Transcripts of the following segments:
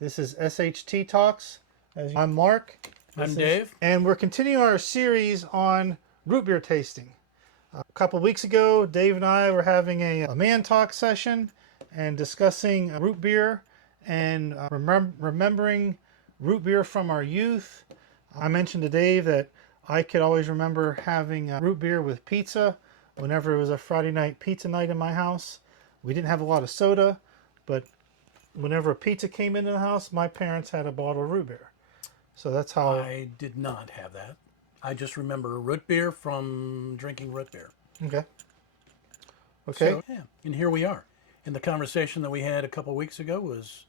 This is SHT Talks. I'm Mark. I'm Dave. And we're continuing our series on root beer tasting. A couple weeks ago, Dave and I were having a man talk session and discussing root beer and remembering root beer from our youth. I mentioned to Dave that I could always remember having root beer with pizza whenever it was a Friday night pizza night in my house. We didn't have a lot of soda, but whenever a pizza came into the house, my parents had a bottle of root beer. So that's how... I did not have that. I just remember root beer from drinking root beer. Okay. So, yeah, and here we are. And the conversation that we had a couple weeks ago was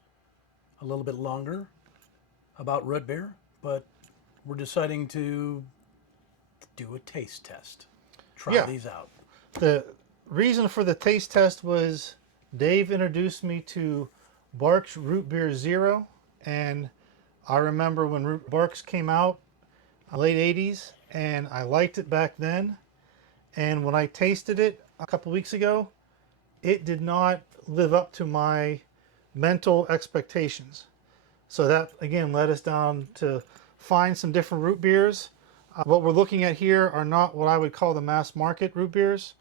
a little bit longer about root beer, but we're deciding to do a taste test. Try these out. The reason for the taste test was Dave introduced me to Barq's Root Beer Zero, and I remember when Barq's came out late 80s, and I liked it back then. And when I tasted it a couple weeks ago, it did not live up to my mental expectations. So that, again, led us down to find some different root beers. What we're looking at here are not what I would call the mass market root beers.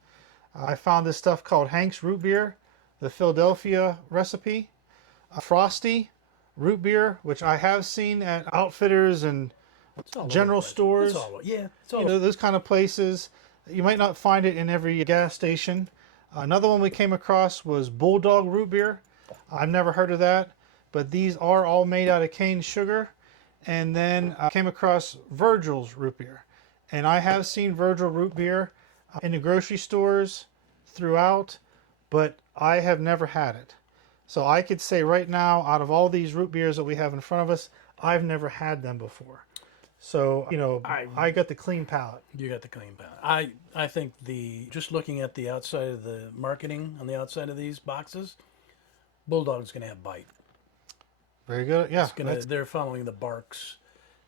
I found this stuff called Hank's Root Beer, the Philadelphia recipe. Frosty root beer, which I have seen at outfitters and general stores. Those kind of places. You might not find it in every gas station. Another one we came across was Bulldog root beer. I've never heard of that, but these are all made out of cane sugar. And then I came across Virgil's root beer. And I have seen Virgil root beer in the grocery stores throughout, but I have never had it. So I could say right now, out of all these root beers that we have in front of us, I've never had them before. So, you know, I got the clean palate. You got the clean palate. I think just looking at the outside of the marketing on the outside of these boxes, Bulldog's going to have bite. Very good. Yeah. They're following the Barq's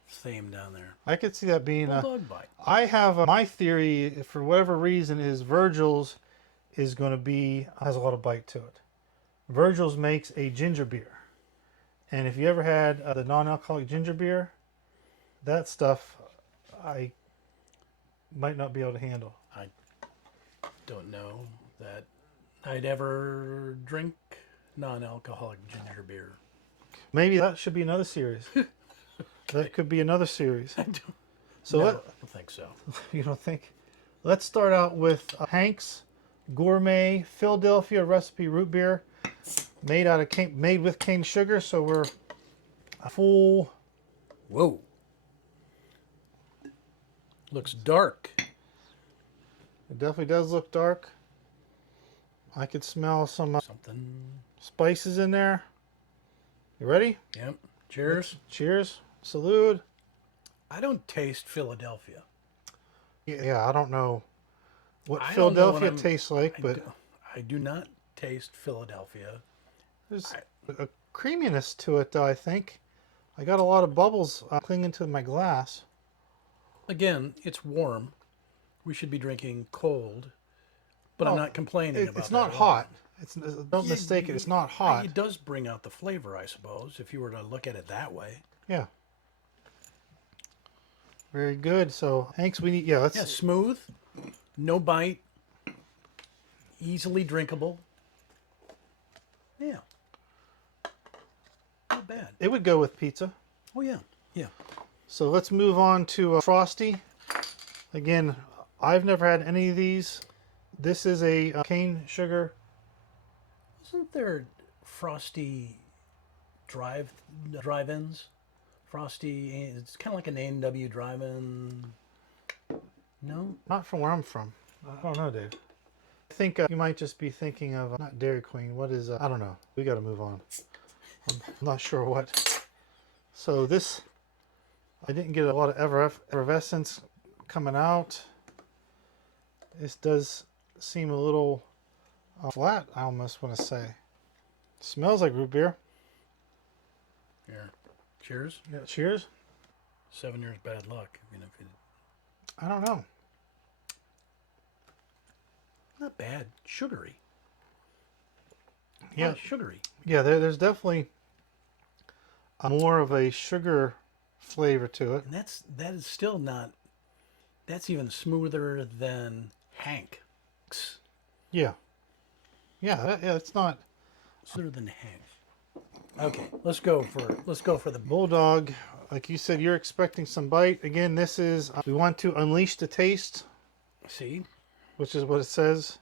theme down there. I could see that being Bulldog bite. I have my theory, for whatever reason, is Virgil's is going to has a lot of bite to it. Virgil's makes a ginger beer. And if you ever had the non-alcoholic ginger beer, that stuff I might not be able to handle. I don't know that I'd ever drink non-alcoholic ginger beer. Maybe that should be another series. That could be another series. I don't think so. You don't think? Let's start out with Hank's Gourmet Philadelphia recipe root beer, made with cane sugar. So we're a full. Whoa! Looks dark. It definitely does look dark. I could smell something spices in there. You ready? Yep. Cheers. Cheers. Salute. I don't taste Philadelphia. Yeah, I don't know what Philadelphia tastes like, but I do not taste Philadelphia. There's a creaminess to it, though, I think. I got a lot of bubbles clinging to my glass. Again, it's warm. We should be drinking cold, but I'm not complaining about it. It's not hot. Don't mistake it. It's not hot. It does bring out the flavor, I suppose, if you were to look at it that way. Yeah. Very good. So, Hanks, we need... Yeah, smooth, no bite, easily drinkable. Yeah. Not bad. It would go with pizza. Oh, yeah. Yeah. So let's move on to Frosty. Again, I've never had any of these. This is a cane sugar. Isn't there Frosty drive-ins? Frosty, it's kind of like an A&W drive-in. No? Not from where I'm from. I don't know, Dave. I think you might just be thinking of, not Dairy Queen. What is, I don't know. We got to move on. I'm not sure what. So this, I didn't get a lot of effervescence coming out. This does seem a little flat, I almost want to say. Smells like root beer. Here. Cheers. Yeah, cheers. 7 years bad luck. I don't know. Not bad. Sugary. Yeah. Sugary. Yeah, there's definitely more of a sugar flavor to it. And that is still not. That's even smoother than Hank's. Yeah. Yeah, it's not. Smoother than Hank's. Okay, let's go for the Bulldog, like you said, you're expecting some bite. Again, this is, we want to unleash the taste, see. which is what it says.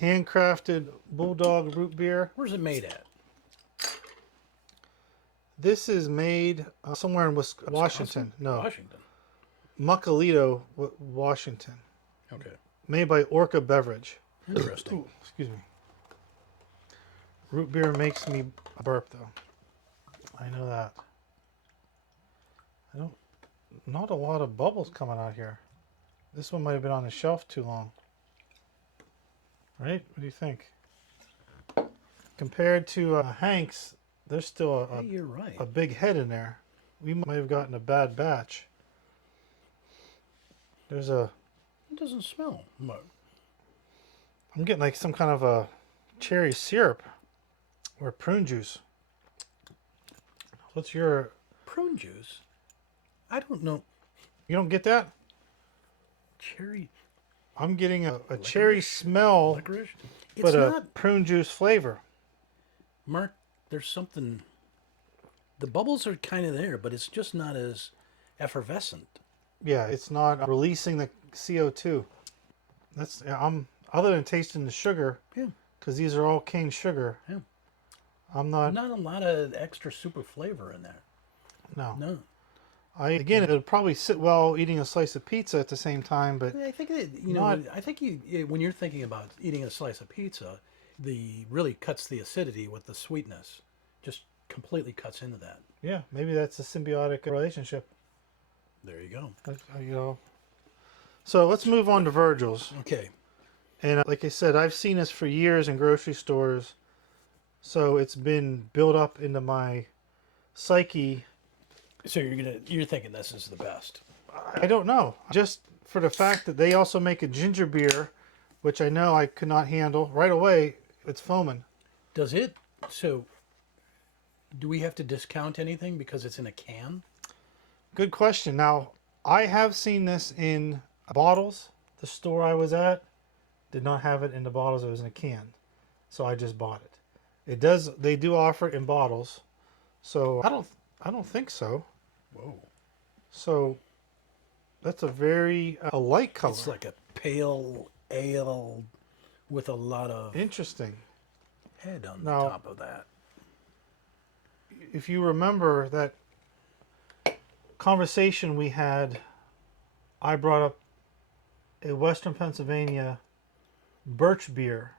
Handcrafted Bulldog root beer. Where's it made at? This is made somewhere in Washington. No, Washington. Muckalito, Washington. Okay. Made by Orca Beverage. Interesting. Ooh, excuse me. Root beer makes me burp, though. I know that. Not a lot of bubbles coming out here. This one might have been on the shelf too long. Right? What do you think? Compared to Hank's, there's still Hey, you're right. a big head in there. We might have gotten a bad batch. There's a... It doesn't smell much. I'm getting like some kind of a cherry syrup or prune juice. What's your... Prune juice? I don't know. You don't get that? Cherry I'm getting a cherry smell, licorice? It's but a not, prune juice flavor. Mark, there's something. The bubbles are kind of there, but it's just not as effervescent. Yeah, it's not releasing the CO2. That's I'm other than tasting the sugar, Yeah. because these are all cane sugar. Yeah. I'm not. Not a lot of extra super flavor in there. No. No. Again, it would probably sit well eating a slice of pizza at the same time, but I think that, I think when you're thinking about eating a slice of pizza, the really cuts the acidity with the sweetness. Just completely cuts into that. yeah, maybe that's a symbiotic relationship. There you go. You know. So let's move on to Virgil's. Okay. And like I said, I've seen this for years in grocery stores, so it's been built up into my psyche. So you're thinking this is the best. I don't know. Just for the fact that they also make a ginger beer, which I know I could not handle. Right away, it's foaming. Does it? So do we have to discount anything because it's in a can? Good question. Now, I have seen this in bottles. The store I was at did not have it in the bottles. It was in a can. So I just bought it. They do offer it in bottles. So I don't think so. Whoa. So that's a light color. It's like a pale ale with a lot of Interesting. head on Now- the top of that. If you remember that conversation we had, I brought up a Western Pennsylvania birch beer,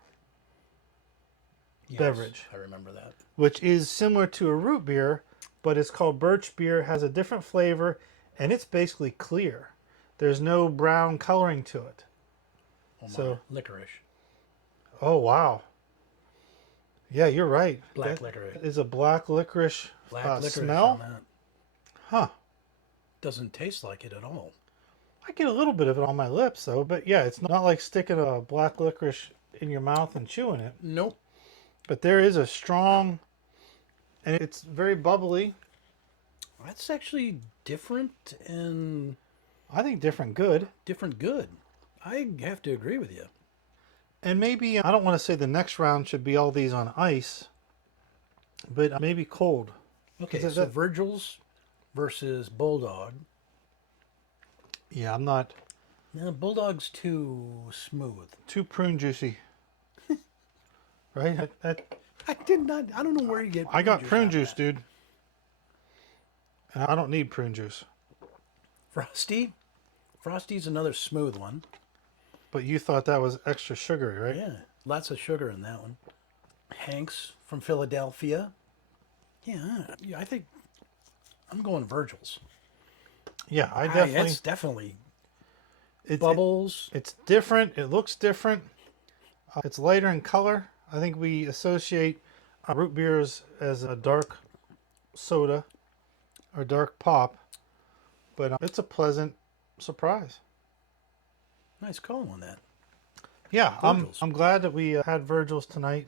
Yes, beverage. I remember that. which is similar to a root beer, but it's called birch beer, has a different flavor, and it's basically clear. There's no brown coloring to it. Oh my, So- licorice. Oh, wow. Yeah, you're right. Black That licorice. is a black licorice, Black licorice smell. on that. Huh. Doesn't taste like it at all. I get a little bit of it on my lips, though, but yeah, it's not like sticking a black licorice in your mouth and chewing it. Nope. But there is a strong, and it's very bubbly. That's actually different and I think different good. different good. I have to agree with you. And maybe, I don't want to say the next round should be all these on ice, but maybe cold. Okay, Is so that- Virgil's versus Bulldog. Yeah, I'm not No, Bulldog's too smooth. too prune juicy. Right? I did not. I don't know where you get. I got prune out of juice, that. dude. And I don't need prune juice. Frosty. Frosty's another smooth one. But you thought that was extra sugary, right? Yeah, lots of sugar in that one. Hank's from Philadelphia. Yeah, I think I'm going Virgil's. Yeah, I definitely. It's definitely It's, bubbles. It's different. It looks different. It's lighter in color. I think we associate root beers as a dark soda or dark pop, but it's a pleasant surprise. Nice call on that. Yeah, Virgil's. I'm glad that we had Virgil's tonight.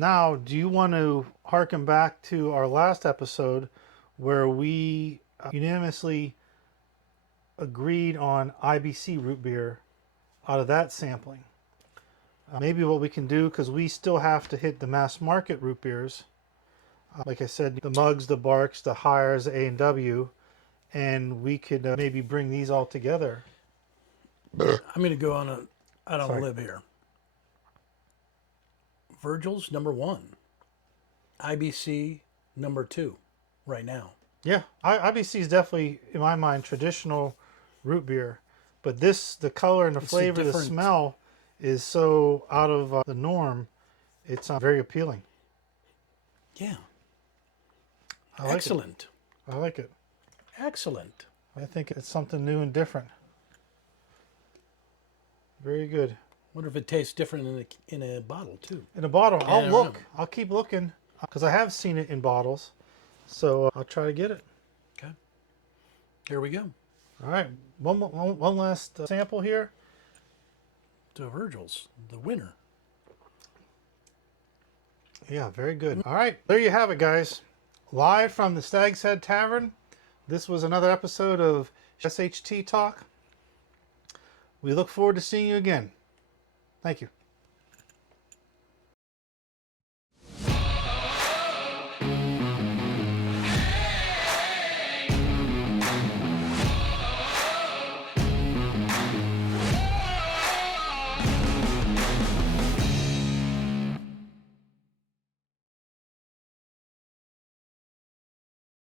Now, do you want to harken back to our last episode where we unanimously agreed on IBC root beer out of that sampling. Maybe what we can do, because we still have to hit the mass market root beers, like I said, the Mugs, the Barks, the Hires, the A&W, and we could maybe bring these all together. I'm going to go on out on a Sorry. limb here. Virgil's number 1. IBC number 2 right now. Yeah, IBC is definitely, in my mind, traditional root beer. But this, the color and the flavor, the smell is so out of the norm. It's very appealing. Yeah. Excellent. I like it. Excellent. I think it's something new and different. Very good. Wonder if it tastes different in a bottle too. In a bottle, Yeah, I'll look. I'll keep looking because I have seen it in bottles. So I'll try to get it. Okay. Here we go. All right. One last sample here. To Virgil's, the winner. Yeah, very good. All right. There you have it, guys. Live from the Stagshead Tavern. This was another episode of SHT Talk. We look forward to seeing you again. Thank you.